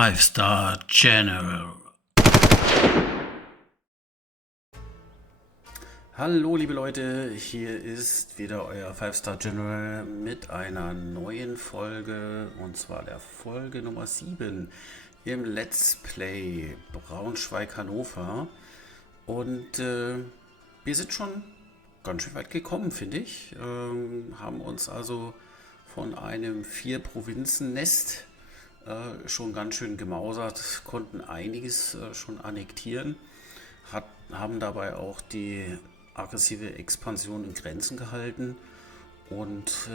Five-Star General. Hallo liebe Leute, hier ist wieder euer Five-Star General mit einer neuen Folge, und zwar der Folge Nummer 7 im Let's Play Braunschweig-Hannover. Und wir sind schon ganz schön weit gekommen, finde ich. Haben uns also von einem 4-Provinzen-Nest schon ganz schön gemausert, konnten einiges schon annektieren, haben dabei auch die aggressive Expansion in Grenzen gehalten. Und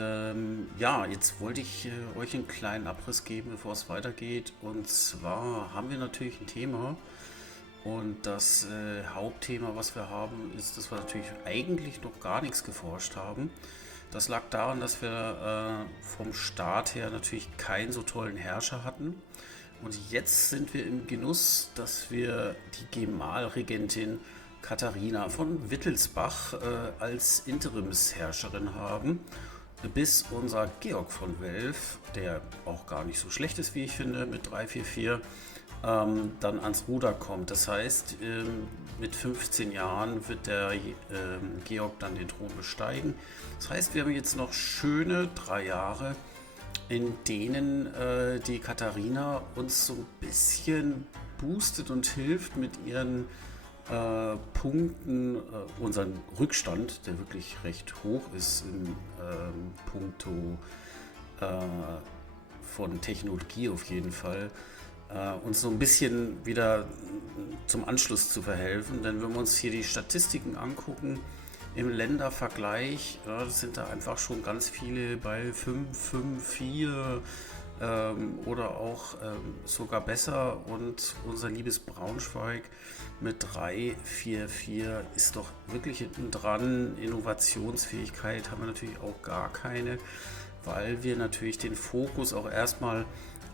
ja, jetzt wollte ich euch einen kleinen Abriss geben, bevor es weitergeht. Und zwar haben wir natürlich ein Thema. Und das Hauptthema, was wir haben, ist, dass wir natürlich eigentlich noch gar nichts geforscht haben. Das lag daran, dass wir vom Start her natürlich keinen so tollen Herrscher hatten. Und jetzt sind wir im Genuss, dass wir die Gemahlregentin Katharina von Wittelsbach als Interimsherrscherin haben, bis unser Georg von Welf, der auch gar nicht so schlecht ist, wie ich finde, mit 344, dann ans Ruder kommt. Das heißt, mit 15 Jahren wird der Georg dann den Thron besteigen. Das heißt, wir haben jetzt noch schöne 3 Jahre, in denen die Katharina uns so ein bisschen boostet und hilft mit ihren Punkten, unseren Rückstand, der wirklich recht hoch ist im Punkto von Technologie auf jeden Fall, uns so ein bisschen wieder zum Anschluss zu verhelfen. Denn wenn wir uns hier die Statistiken angucken, im Ländervergleich, ja, sind da einfach schon ganz viele bei 5, 5, 4 oder auch sogar besser. Und unser liebes Braunschweig mit 3, 4, 4 ist doch wirklich hinten dran. Innovationsfähigkeit haben wir natürlich auch gar keine, weil wir natürlich den Fokus auch erstmal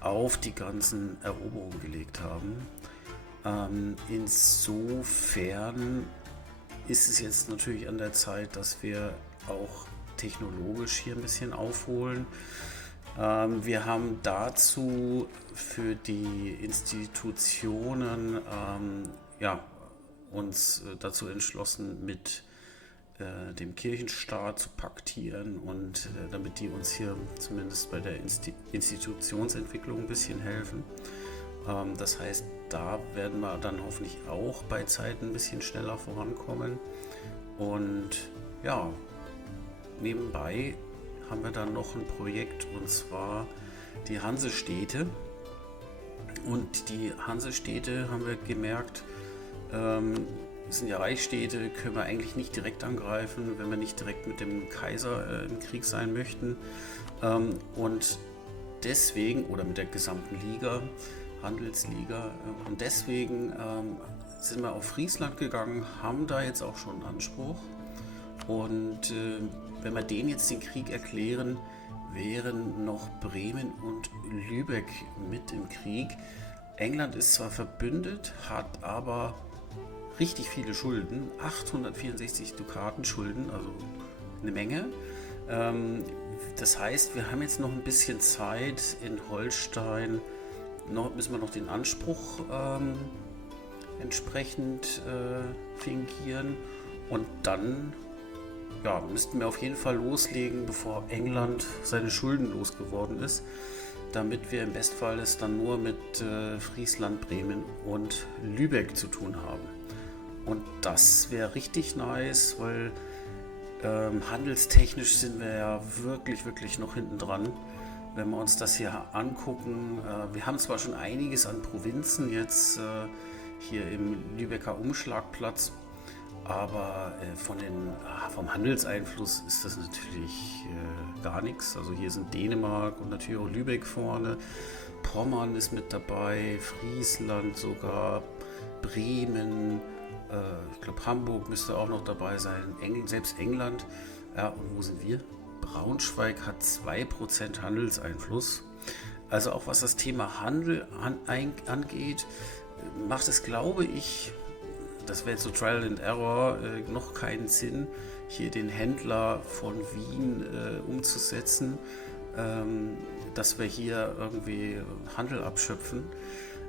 auf die ganzen Eroberungen gelegt haben. Insofern ist es jetzt natürlich an der Zeit, dass wir auch technologisch hier ein bisschen aufholen. Wir haben dazu für die Institutionen ja, uns dazu entschlossen, mit dem Kirchenstaat zu paktieren und damit die uns hier zumindest bei der Institutionsentwicklung ein bisschen helfen. Das heißt, da werden wir dann hoffentlich auch bei Zeiten ein bisschen schneller vorankommen. Und ja, nebenbei haben wir dann noch ein Projekt, und zwar die Hansestädte. Und die Hansestädte, haben wir gemerkt, das sind ja Reichsstädte, können wir eigentlich nicht direkt angreifen, wenn wir nicht direkt mit dem Kaiser im Krieg sein möchten. Und deswegen, oder mit der gesamten Liga, Handelsliga, und deswegen sind wir auf Friesland gegangen, haben da jetzt auch schon einen Anspruch. Und wenn wir denen jetzt den Krieg erklären, wären noch Bremen und Lübeck mit im Krieg. England ist zwar verbündet, hat aber richtig viele Schulden, 864 Dukaten Schulden, also eine Menge. Das heißt, wir haben jetzt noch ein bisschen Zeit in Holstein, müssen wir noch den Anspruch entsprechend fingieren, und dann ja, müssten wir auf jeden Fall loslegen, bevor England seine Schulden losgeworden ist, damit wir im Bestfall es dann nur mit Friesland, Bremen und Lübeck zu tun haben. Und das wäre richtig nice, weil handelstechnisch sind wir ja wirklich noch hinten dran. Wenn wir uns das hier angucken, wir haben zwar schon einiges an Provinzen jetzt hier im Lübecker Umschlagplatz, aber vom Handelseinfluss ist das natürlich gar nichts. Also hier sind Dänemark und natürlich auch Lübeck vorne. Pommern ist mit dabei, Friesland sogar, Bremen, ich glaube Hamburg müsste auch noch dabei sein, selbst England. Ja, und wo sind wir? Braunschweig hat 2% Handelseinfluss. Also auch was das Thema Handel angeht, macht es, glaube ich, das wäre jetzt so Trial and Error, noch keinen Sinn, hier den Händler von Wien umzusetzen. dass wir hier irgendwie Handel abschöpfen.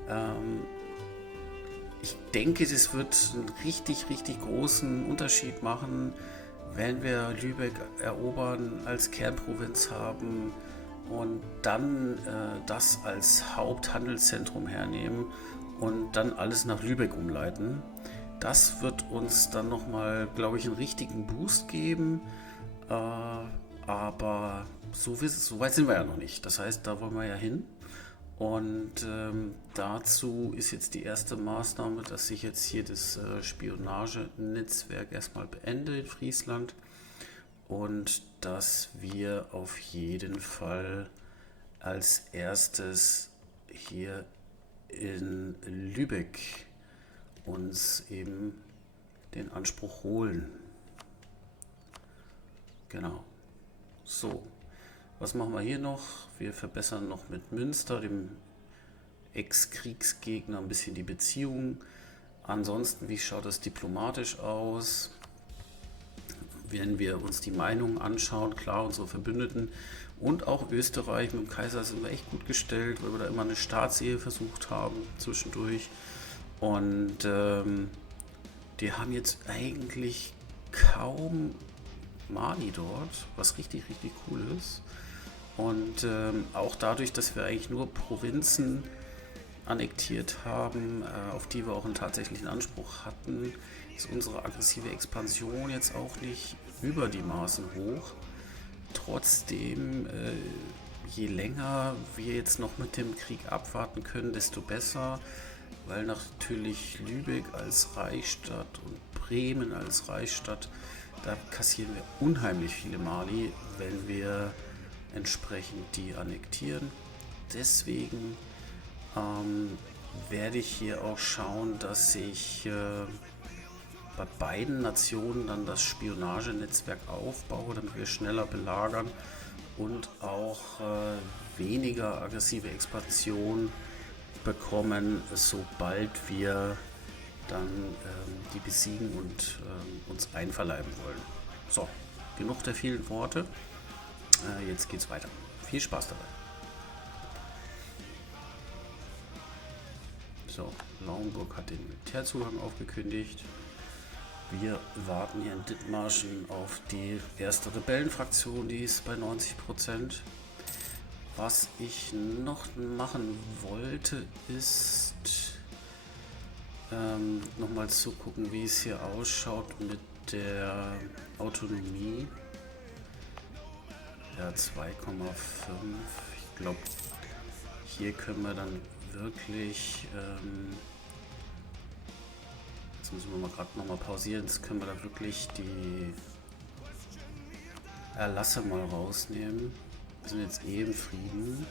Ähm, Ich denke, das wird einen richtig, richtig großen Unterschied machen, wenn wir Lübeck erobern, als Kernprovinz haben und dann das als Haupthandelszentrum hernehmen und dann alles nach Lübeck umleiten. Das wird uns dann nochmal, glaube ich, einen richtigen Boost geben. Aber so weit sind wir ja noch nicht. Das heißt, da wollen wir ja hin. Und dazu ist jetzt die erste Maßnahme, dass ich jetzt hier das Spionagenetzwerk erstmal beende in Friesland und dass wir auf jeden Fall als erstes hier in Lübeck uns eben den Anspruch holen. Genau. So, was machen wir hier noch? Wir verbessern noch mit Münster, dem Ex-Kriegsgegner, ein bisschen die Beziehungen. Ansonsten, wie schaut es diplomatisch aus? Wenn wir uns die Meinungen anschauen, klar, unsere Verbündeten und auch Österreich mit dem Kaiser sind wir echt gut gestellt, weil wir da immer eine Staatsehe versucht haben zwischendurch. Und die haben jetzt eigentlich kaum Mali dort, was richtig, richtig cool ist. Und auch dadurch, dass wir eigentlich nur Provinzen annektiert haben, auf die wir auch einen tatsächlichen Anspruch hatten, ist unsere aggressive Expansion jetzt auch nicht über die Maßen hoch. Trotzdem, je länger wir jetzt noch mit dem Krieg abwarten können, desto besser, weil natürlich Lübeck als Reichsstadt und Bremen als Reichsstadt, da kassieren wir unheimlich viele Mali, wenn wir entsprechend die annektieren. Deswegen werde ich hier auch schauen, dass ich bei beiden Nationen dann das Spionagenetzwerk aufbaue, damit wir schneller belagern und auch weniger aggressive Expansion bekommen, sobald wir dann die besiegen und uns einverleiben wollen. So, genug der vielen Worte. Jetzt geht's weiter. Viel Spaß dabei. So, Lauenburg hat den Militärzugang aufgekündigt. Wir warten hier in Dithmarschen auf die erste Rebellenfraktion, die ist bei 90%. Was ich noch machen wollte, ist nochmal zu gucken, wie es hier ausschaut mit der Autonomie. Ja, 2,5. Ich glaube, hier können wir dann wirklich... jetzt müssen wir mal gerade nochmal pausieren. Jetzt können wir da wirklich die Erlasse mal rausnehmen. Wir sind jetzt eh im Frieden.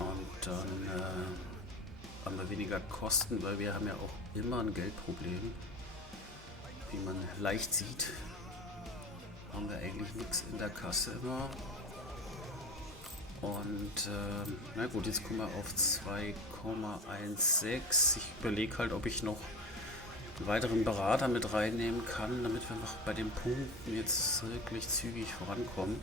Und dann haben wir weniger Kosten, weil wir haben ja auch immer ein Geldproblem. Wie man leicht sieht, haben wir eigentlich nichts in der Kasse immer. Und na gut, jetzt kommen wir auf 2,16. Ich überlege halt, ob ich noch einen weiteren Berater mit reinnehmen kann, damit wir noch bei den Punkten jetzt wirklich zügig vorankommen.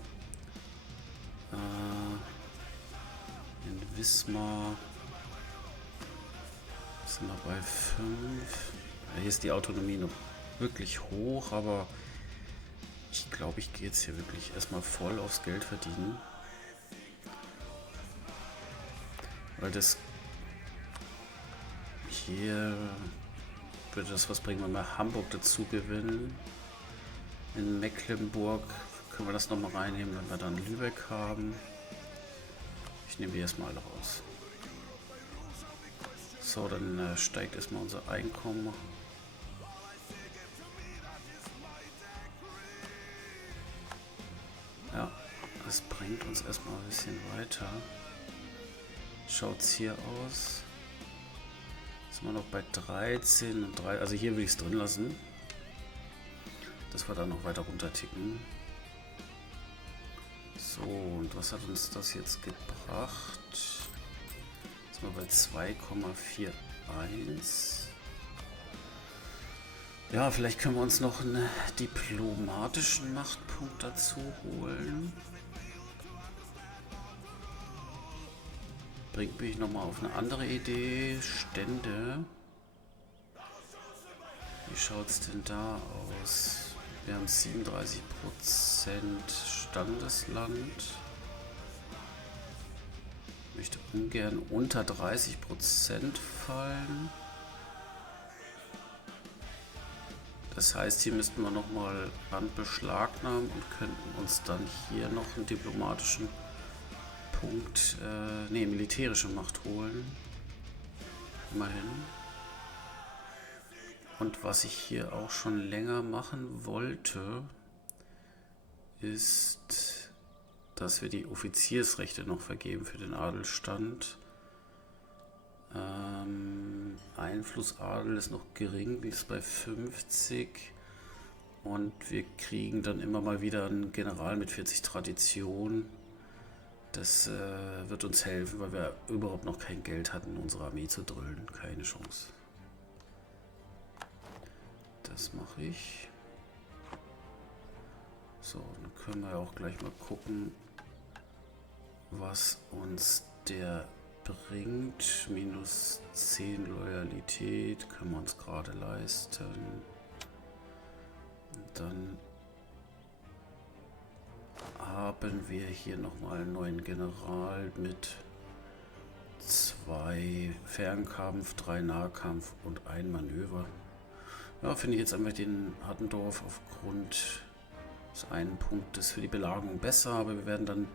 In Wismar sind wir bei 5. Ja, hier ist die Autonomie noch wirklich hoch, aber ich glaube, ich gehe jetzt hier wirklich erstmal voll aufs Geld verdienen. Weil das hier würde das was bringen, wenn wir Hamburg dazu gewinnen. In Mecklenburg können wir das nochmal reinnehmen, wenn wir dann Lübeck haben. Ich nehme die erstmal alle raus. So, dann steigt erstmal unser Einkommen. Ja, das bringt uns erstmal ein bisschen weiter. Schaut es hier aus. Sind wir noch bei 13 und 3. Also hier will ich es drin lassen. Dass wir da noch weiter runter ticken. So, und was hat uns das jetzt gebracht? Jetzt sind wir bei 2,41. Ja, vielleicht können wir uns noch einen diplomatischen Machtpunkt dazu holen. bringt mich nochmal auf eine andere Idee. Stände. Wie schaut es denn da aus? Wir haben 37% Standesland. Ich möchte ungern unter 30% fallen. Das heißt, hier müssten wir nochmal Land beschlagnahmen und könnten uns dann hier noch einen diplomatischen Punkt, militärische Macht holen. Immerhin. Und was ich hier auch schon länger machen wollte, ist, dass wir die Offiziersrechte noch vergeben für den Adelstand. Einflussadel ist noch gering, die ist bei 50. Und wir kriegen dann immer mal wieder einen General mit 40 Tradition. Das wird uns helfen, weil wir überhaupt noch kein Geld hatten, unsere Armee zu drillen. Keine Chance. Das mache ich. So, dann können wir auch gleich mal gucken, was uns der bringt. Minus 10 Loyalität können wir uns gerade leisten. Und dann haben wir hier nochmal einen neuen General mit 2 Fernkampf, 3 Nahkampf und 1 Manöver. Ja, finde ich jetzt einfach den Hattendorf aufgrund des einen Punktes für die Belagerung besser, aber wir werden dann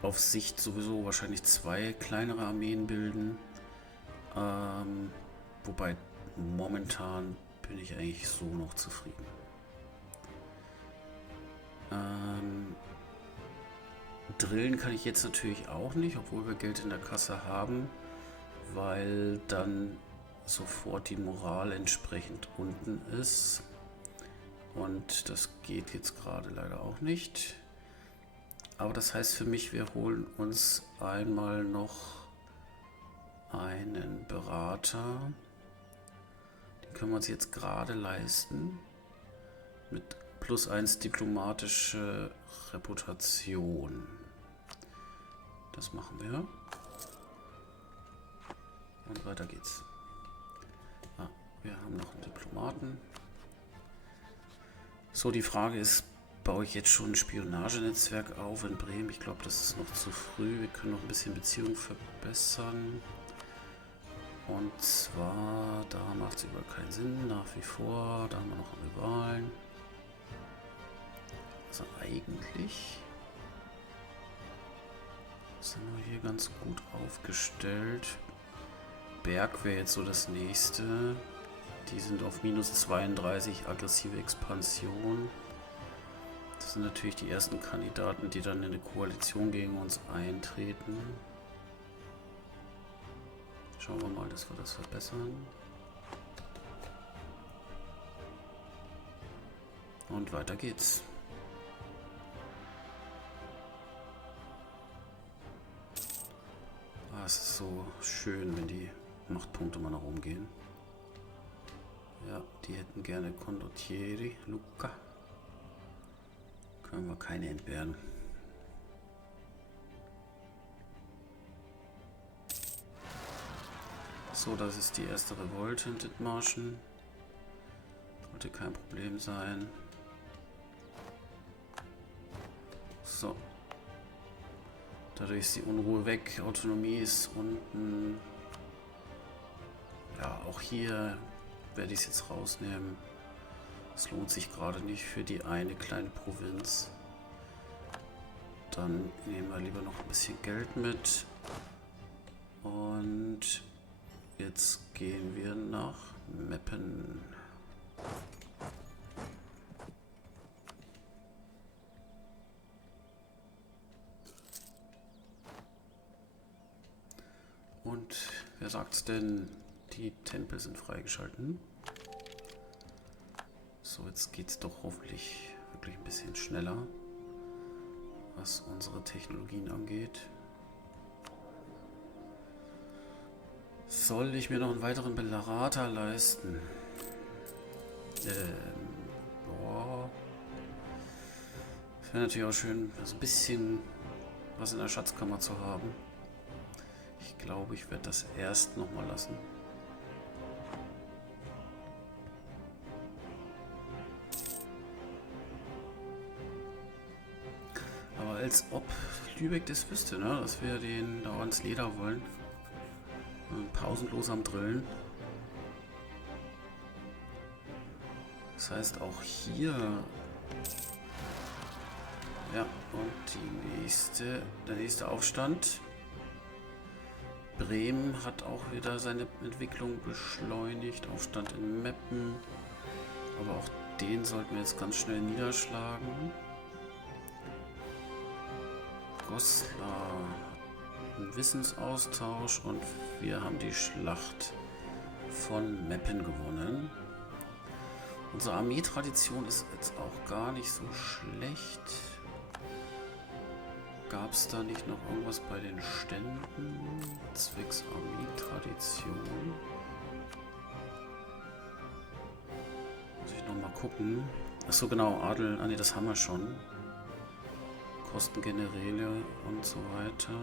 auf Sicht sowieso wahrscheinlich 2 kleinere Armeen bilden. Wobei momentan bin ich eigentlich so noch zufrieden. Drillen kann ich jetzt natürlich auch nicht, obwohl wir Geld in der Kasse haben, weil dann sofort die Moral entsprechend unten ist. Und das geht jetzt gerade leider auch nicht. Aber das heißt für mich, wir holen uns einmal noch einen Berater. Den können wir uns jetzt gerade leisten. Mit +1 diplomatische Reputation. Das machen wir. Und weiter geht's. Wir haben noch einen Diplomaten. So, die Frage ist, baue ich jetzt schon ein Spionagenetzwerk auf in Bremen? Ich glaube, das ist noch zu früh. Wir können noch ein bisschen Beziehungen verbessern. Und zwar, da macht es überhaupt keinen Sinn, nach wie vor. Da haben wir noch Rivalen. Also eigentlich sind wir hier ganz gut aufgestellt. Berg wäre jetzt so das nächste. Die sind auf minus 32, aggressive Expansion. Das sind natürlich die ersten Kandidaten, die dann in eine Koalition gegen uns eintreten. Schauen wir mal, dass wir das verbessern. Und weiter geht's. Es ist so schön, wenn die Machtpunkte mal nach oben gehen. Ja, die hätten gerne Condottieri, Lucca. Können wir keine entbehren. So, das ist die erste Revolte in Dithmarschen. Sollte kein Problem sein. So. Dadurch ist die Unruhe weg. Autonomie ist unten. Ja, auch hier werde ich es jetzt rausnehmen. Es lohnt sich gerade nicht für die eine kleine Provinz. Dann nehmen wir lieber noch ein bisschen Geld mit. Und jetzt gehen wir nach Meppen. Und wer sagt's denn? Die Tempel sind freigeschalten. So, jetzt geht's doch hoffentlich wirklich ein bisschen schneller, was unsere Technologien angeht. Soll ich mir noch einen weiteren Berater leisten? Boah. Wäre natürlich auch schön, so ein bisschen was in der Schatzkammer zu haben. Ich glaube, ich werde das erst nochmal lassen. Aber als ob Lübeck das wüsste, ne? Dass wir den da ans Leder wollen. Pausenlos am Drillen. Das heißt auch hier. Ja, und der nächste Aufstand. Bremen hat auch wieder seine Entwicklung beschleunigt. Aufstand in Meppen. Aber auch den sollten wir jetzt ganz schnell niederschlagen. Goslar hat einen Wissensaustausch und wir haben die Schlacht von Meppen gewonnen. Unsere Armeetradition ist jetzt auch gar nicht so schlecht. Gab es da nicht noch irgendwas bei den Ständen? Zwecks Armeetradition. Muss ich noch mal gucken. Achso, genau, Adel. Ah ne, das haben wir schon. Kostengeneräle und so weiter.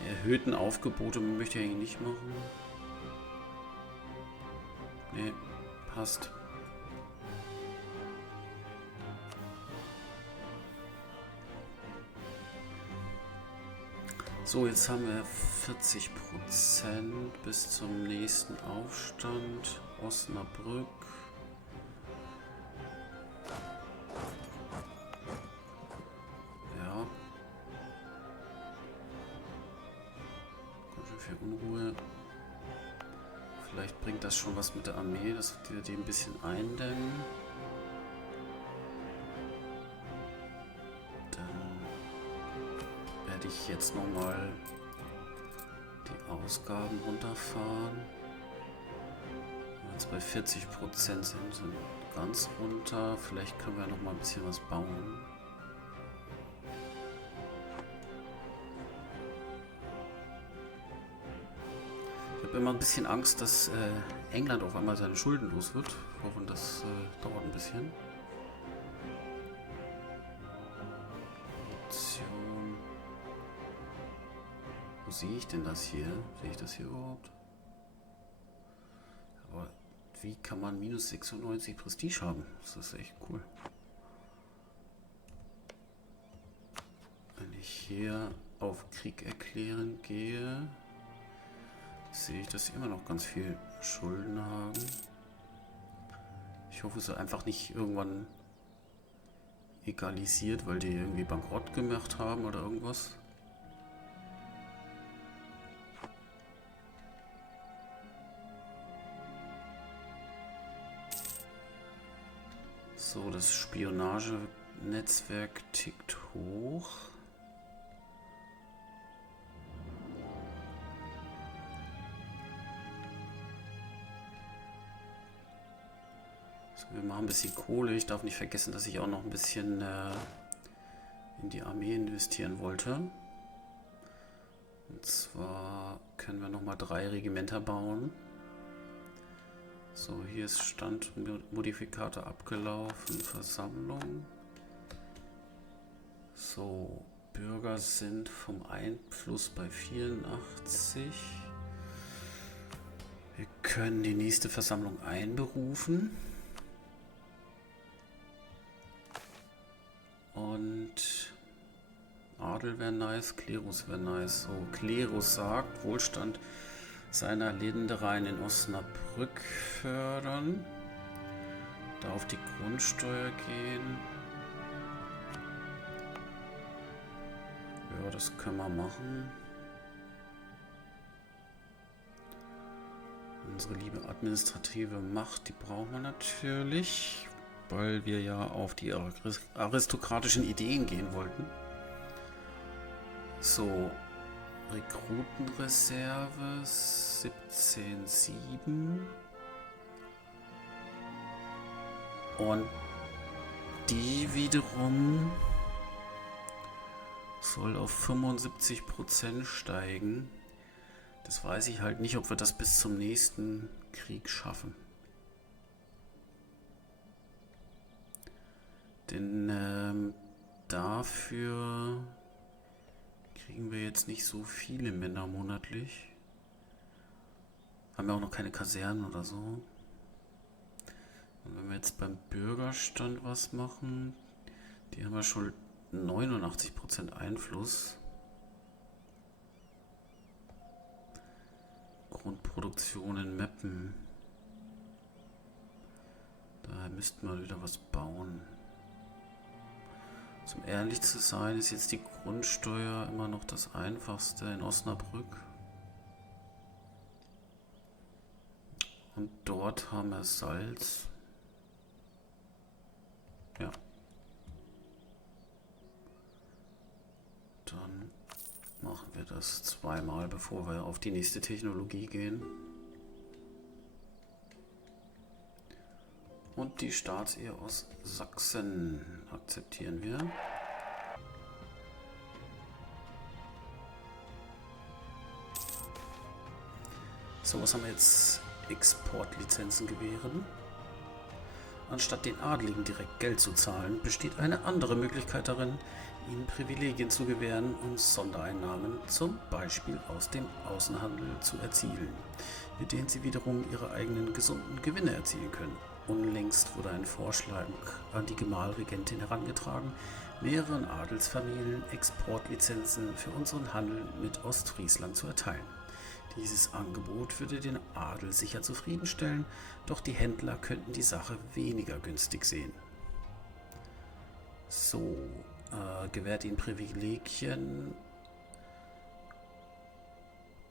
Die erhöhten Aufgebote möchte ich eigentlich nicht machen. Ne, passt. So, jetzt haben wir 40% bis zum nächsten Aufstand. Osnabrück. Ja. Kommt schon viel Unruhe. Vielleicht bringt das schon was mit der Armee, dass wir die ein bisschen eindämmen. Ich jetzt nochmal die Ausgaben runterfahren. Wenn wir jetzt bei 40% sind ganz runter. Vielleicht können wir noch mal ein bisschen was bauen. Ich habe immer ein bisschen Angst, dass England auf einmal seine Schulden los wird. Ich hoffe, das dauert ein bisschen. Sehe ich denn das hier? Sehe ich das hier überhaupt? Aber wie kann man minus 96 Prestige haben? Das ist echt cool. Wenn ich hier auf Krieg erklären gehe, sehe ich, dass sie immer noch ganz viel Schulden haben. Ich hoffe, es ist einfach nicht irgendwann egalisiert, weil die irgendwie bankrott gemacht haben oder irgendwas. So, das Spionagenetzwerk tickt hoch. So, wir machen ein bisschen Kohle. Ich darf nicht vergessen, dass ich auch noch ein bisschen in die Armee investieren wollte. Und zwar können wir noch mal 3 Regimenter bauen. So, hier ist Standmodifikator abgelaufen, Versammlung. So, Bürger sind vom Einfluss bei 84. Wir können die nächste Versammlung einberufen. Und Adel wäre nice, Klerus wäre nice. So, Klerus sagt, Wohlstand seiner Ländereien in Osnabrück fördern. Da auf die Grundsteuer gehen. Ja, das können wir machen. Unsere liebe administrative Macht, die brauchen wir natürlich, weil wir ja auf die aristokratischen Ideen gehen wollten. So. Rekrutenreserve 17,7 und die wiederum soll auf 75% steigen. Das weiß ich halt nicht, ob wir das bis zum nächsten Krieg schaffen. Denn dafür kriegen wir jetzt nicht so viele Männer monatlich. Haben wir auch noch keine Kasernen oder so. Und wenn wir jetzt beim Bürgerstand was machen, die haben ja schon 89% Einfluss. Grundproduktionen mappen. Daher müssten wir wieder was bauen. Um ehrlich zu sein, ist jetzt die Grundsteuer immer noch das einfachste in Osnabrück. Und dort haben wir Salz. Ja. Dann machen wir das zweimal, bevor wir auf die nächste Technologie gehen. Und die Staatsehe aus Sachsen akzeptieren wir. So, was haben wir jetzt? Exportlizenzen gewähren. Anstatt den Adligen direkt Geld zu zahlen, besteht eine andere Möglichkeit darin, ihnen Privilegien zu gewähren, um Sondereinnahmen, zum Beispiel aus dem Außenhandel, zu erzielen, mit denen sie wiederum ihre eigenen gesunden Gewinne erzielen können. Unlängst wurde ein Vorschlag an die Gemahlregentin herangetragen, mehreren Adelsfamilien Exportlizenzen für unseren Handel mit Ostfriesland zu erteilen. Dieses Angebot würde den Adel sicher zufriedenstellen, doch die Händler könnten die Sache weniger günstig sehen. So, gewährt ihnen Privilegien.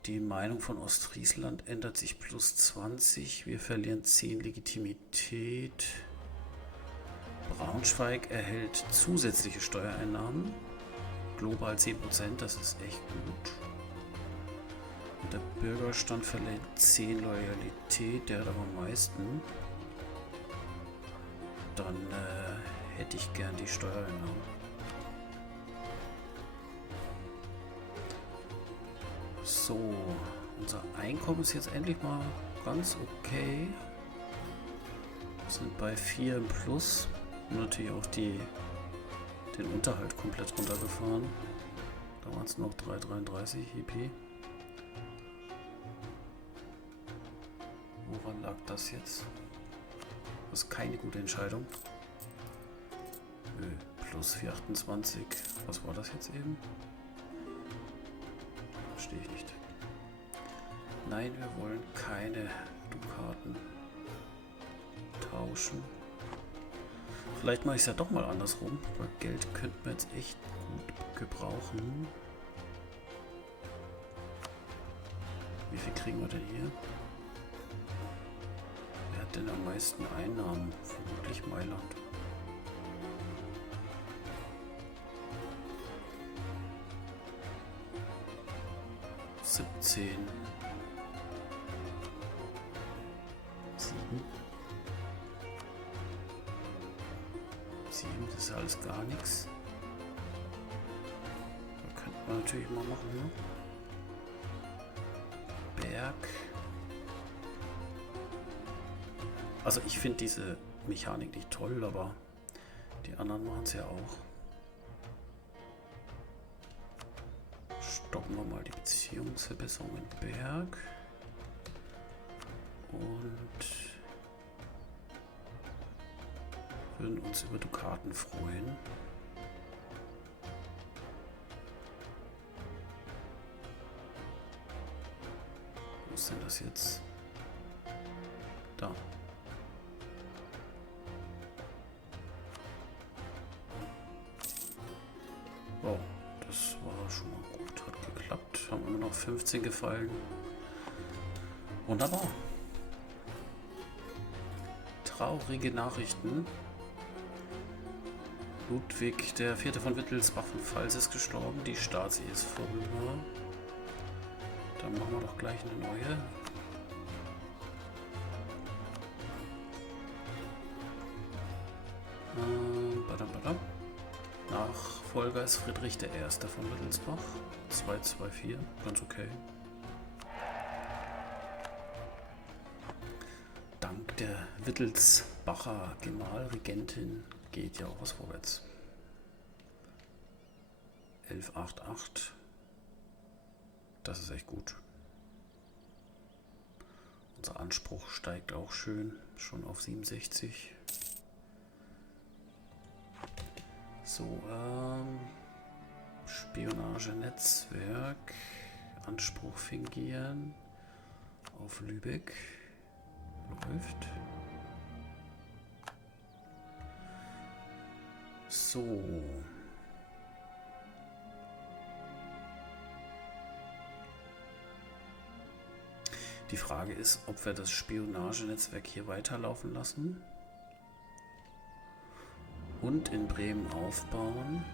Die Meinung von Ostfriesland ändert sich plus 20. Wir verlieren 10 Legitimität. Braunschweig erhält zusätzliche Steuereinnahmen. Global 10%, das ist echt gut. Und der Bürgerstand verliert 10 Loyalität, der hat aber am meisten. Dann hätte ich gern die Steuereinnahmen. So, unser Einkommen ist jetzt endlich mal ganz okay. Wir sind bei 4 im Plus. Und natürlich auch den Unterhalt komplett runtergefahren. Da waren es noch 3,33 EP. Woran lag das jetzt? Das ist keine gute Entscheidung. Plus 4,28. Was war das jetzt eben? Verstehe ich nicht. Nein, wir wollen keine Dukaten tauschen. Vielleicht mache ich es ja doch mal andersrum, weil Geld könnten wir jetzt echt gut gebrauchen. Wie viel kriegen wir denn hier? Wer hat denn am meisten Einnahmen? Vermutlich Mailand. Sieben. 7, das ist alles gar nichts. Da könnte man natürlich mal machen, ne? Berg. Also ich finde diese Mechanik nicht toll, aber die anderen machen es ja auch. Stoppen wir mal die Beziehungsverbesserung in Berg. Und würden uns über Dukaten freuen. Wo ist denn das jetzt? Da. Wow, das war schon mal gut. Hat geklappt. Haben immer noch 15 gefallen. Wunderbar. Traurige Nachrichten. Ludwig der IV. von Wittelsbach-Pfalz ist gestorben. Die Staatsehe ist vorüber. Dann machen wir doch gleich eine neue. Nachfolger ist Friedrich I. von Wittelsbach. 224, ganz okay. Dank der Wittelsbacher Gemahlregentin geht ja auch was vorwärts. 11,88. Das ist echt gut. Unser Anspruch steigt auch schön, schon auf 67. So, Spionage-Netzwerk, Anspruch fingieren auf Lübeck. Läuft. So. Die Frage ist, ob wir das Spionagenetzwerk hier weiterlaufen lassen und in Bremen aufbauen.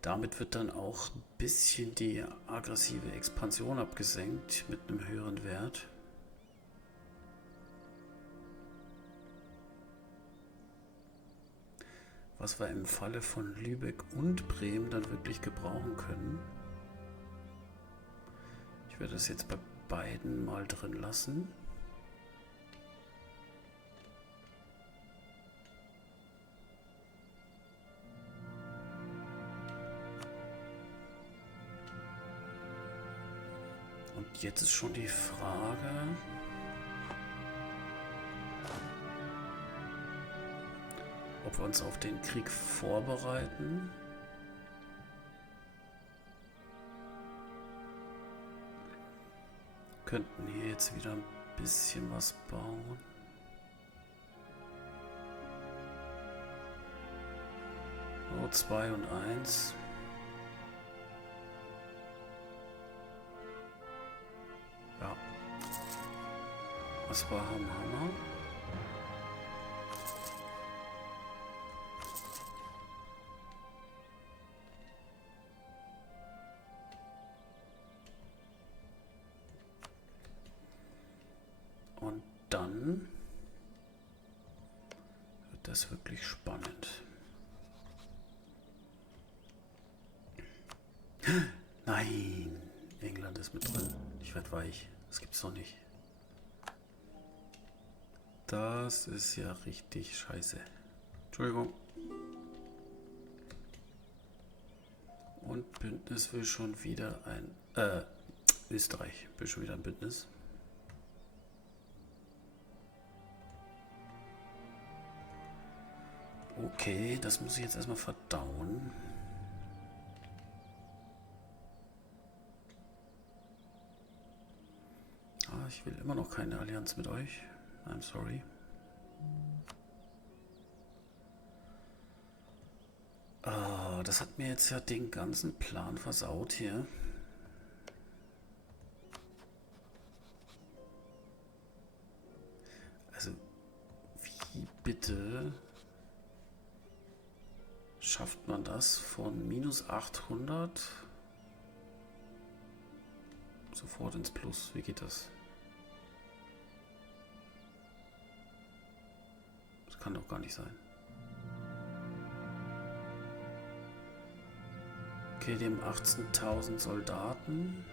Damit wird dann auch ein bisschen die aggressive Expansion abgesenkt mit einem höheren Wert. Was wir im Falle von Lübeck und Bremen dann wirklich gebrauchen können. Ich werde das jetzt bei beiden mal drin lassen. Und jetzt ist schon die Frage, ob wir uns auf den Krieg vorbereiten. Könnten hier jetzt wieder ein bisschen was bauen. Oh, 2 und 1. Ja. Was war Hammer? Und dann wird das wirklich spannend. Nein, England ist mit drin. Ich werde weich. Das gibt's doch nicht. Das ist ja richtig scheiße. Entschuldigung. Und Bündnis will schon wieder ein... Österreich will schon wieder ein Bündnis. Okay, das muss ich jetzt erstmal verdauen. Ah, ich will immer noch keine Allianz mit euch. I'm sorry. Ah, das hat mir jetzt ja den ganzen Plan versaut hier. Also, wie bitte schafft man das von minus 800 sofort ins Plus? Wie geht das? Das kann doch gar nicht sein. Okay, die haben 18.000 Soldaten.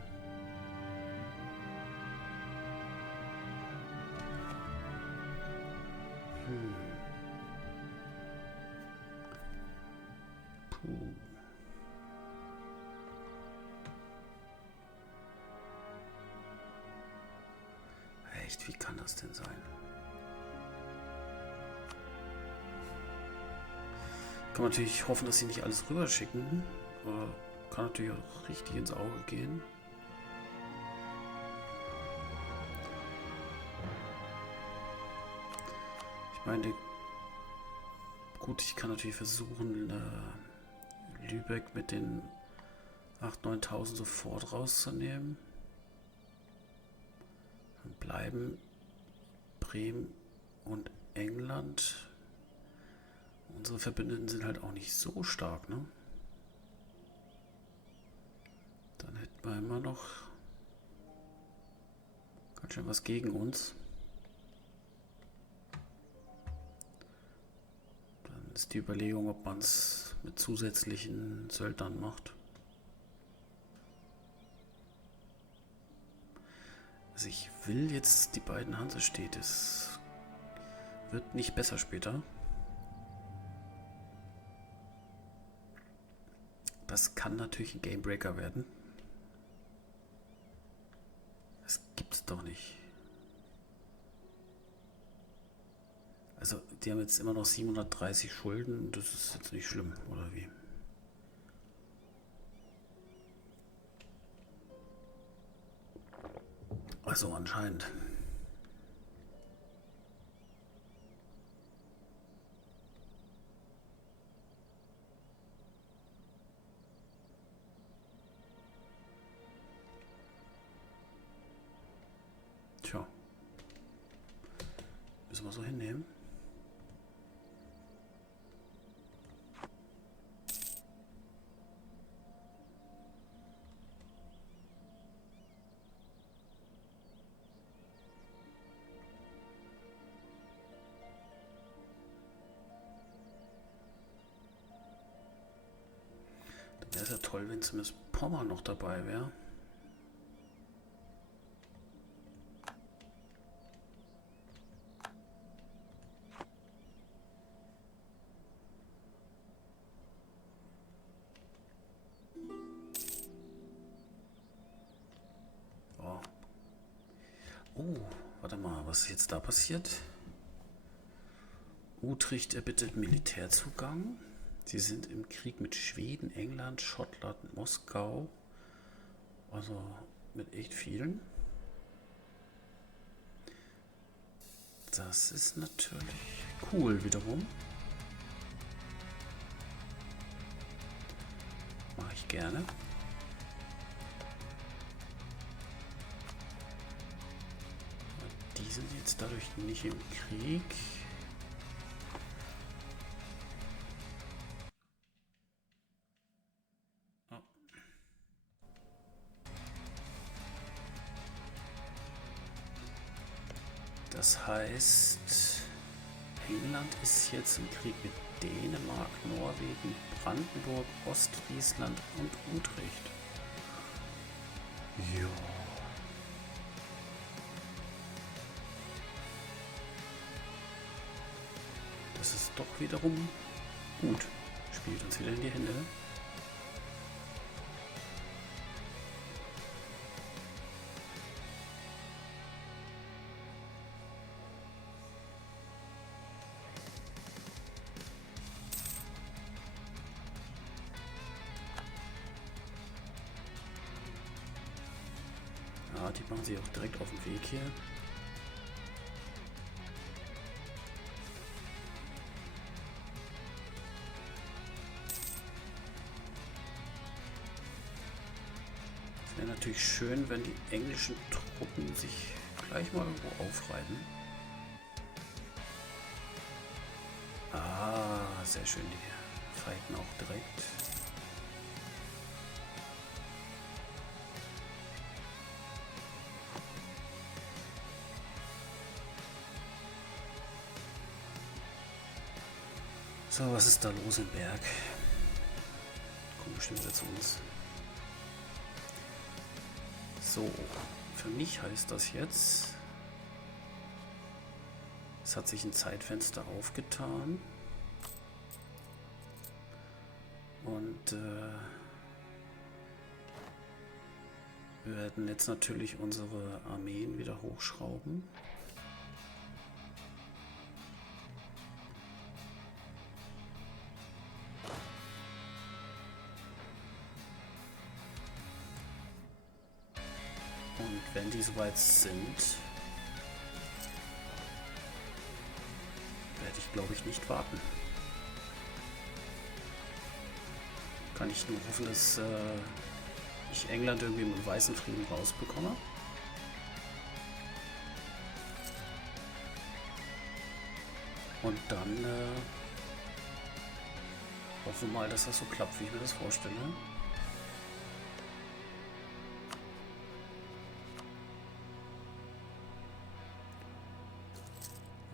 Puh. Echt, wie kann das denn sein? Kann man natürlich hoffen, dass sie nicht alles rüberschicken. Kann natürlich auch richtig ins Auge gehen. Ich meine, gut, ich kann natürlich versuchen, Lübeck mit den 8.000, 9.000 sofort rauszunehmen. Dann bleiben Bremen und England. Unsere Verbündeten sind halt auch nicht so stark, ne? Dann hätten wir immer noch ganz schön was gegen uns. Dann ist die Überlegung, ob man es mit zusätzlichen Söldnern macht. Also ich will jetzt die beiden Hansestädte. Es wird nicht besser später. Das kann natürlich ein Gamebreaker werden. Das gibt's doch nicht. Also die haben jetzt immer noch 730 Schulden. Das ist jetzt nicht schlimm, oder wie? Also anscheinend. Tja. Müssen wir so hinnehmen. Dann wäre es ja toll, wenn zumindest Pommern noch dabei wäre. Oh, warte mal, was ist jetzt da passiert? Utrecht erbittet Militärzugang. Sie sind im Krieg mit Schweden, England, Schottland, Moskau. Also mit echt vielen. Das ist natürlich cool wiederum. Mache ich gerne. Die sind jetzt dadurch nicht im Krieg. Oh. Das heißt, England ist jetzt im Krieg mit Dänemark, Norwegen, Brandenburg, Ostfriesland und Utrecht. Ja. Das ist doch wiederum gut. Spielt uns wieder in die Hände. Ja, die machen sie auch direkt auf dem Weg hier. Es wäre natürlich schön, wenn die englischen Truppen sich gleich mal irgendwo aufreiben. Ah, sehr schön. Die fighten auch direkt. So, was ist da los im Berg? Kommen bestimmt wieder zu uns. So, für mich heißt das jetzt, es hat sich ein Zeitfenster aufgetan. Und wir werden jetzt natürlich unsere Armeen wieder hochschrauben. Und wenn die soweit sind, werde ich, glaube ich, nicht warten. Kann ich nur hoffen, dass ich England irgendwie mit weißen Frieden rausbekomme. Und dann hoffen wir mal, dass das so klappt, wie ich mir das vorstelle.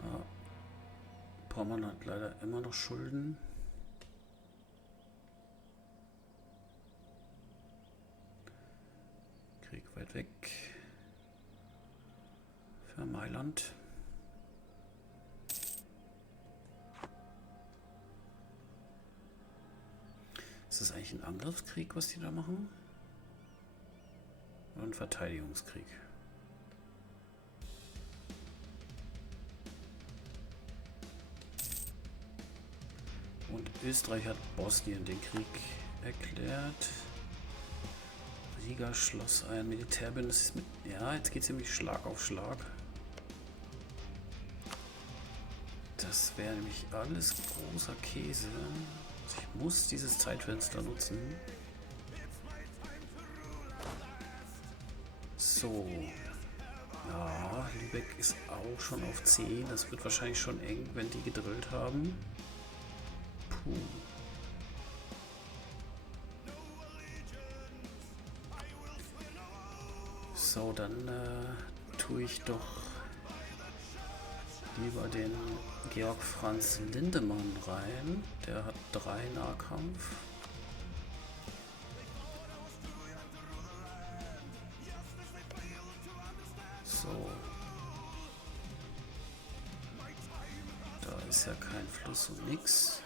Ja. Pommern hat leider immer noch Schulden. Krieg weit weg. Für Mailand. Ist das eigentlich ein Angriffskrieg, was die da machen? Oder ein Verteidigungskrieg? Und Österreich hat Bosnien den Krieg erklärt. Riga schloss ein Militärbündnis mit. Ja, jetzt geht es nämlich Schlag auf Schlag. Das wäre nämlich alles großer Käse. Ich muss dieses Zeitfenster nutzen. So. Ja, Lübeck ist auch schon auf 10. Das wird wahrscheinlich schon eng, wenn die gedrillt haben. Puh. So, dann tue ich doch lieber den Georg Franz Lindemann rein. Der hat 3 Nahkampf. So. Da ist ja kein Fluss und nix.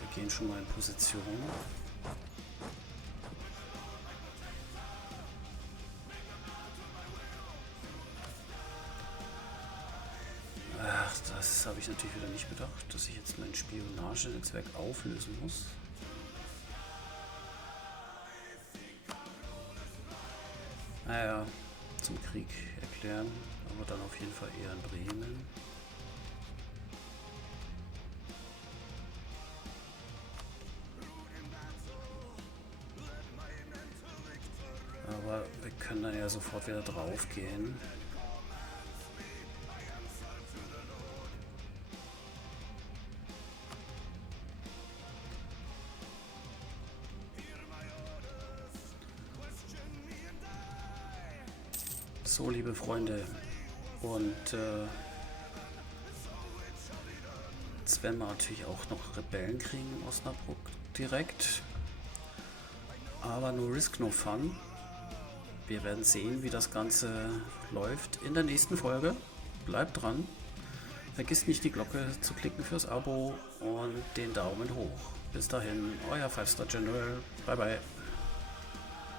Wir gehen schon mal in Position. Ach, das habe ich natürlich wieder nicht bedacht, dass ich jetzt mein Spionagenetzwerk auflösen muss. Naja, zum Krieg erklären, aber dann auf jeden Fall eher in Bremen. Aber wir können dann ja sofort wieder drauf gehen. So, liebe Freunde, und jetzt werden wir natürlich auch noch Rebellen kriegen in Osnabrück direkt, aber no risk, no fun. Wir werden sehen, wie das Ganze läuft in der nächsten Folge. Bleibt dran, vergisst nicht die Glocke zu klicken fürs Abo und den Daumen hoch. Bis dahin, euer 5-Star General, bye bye.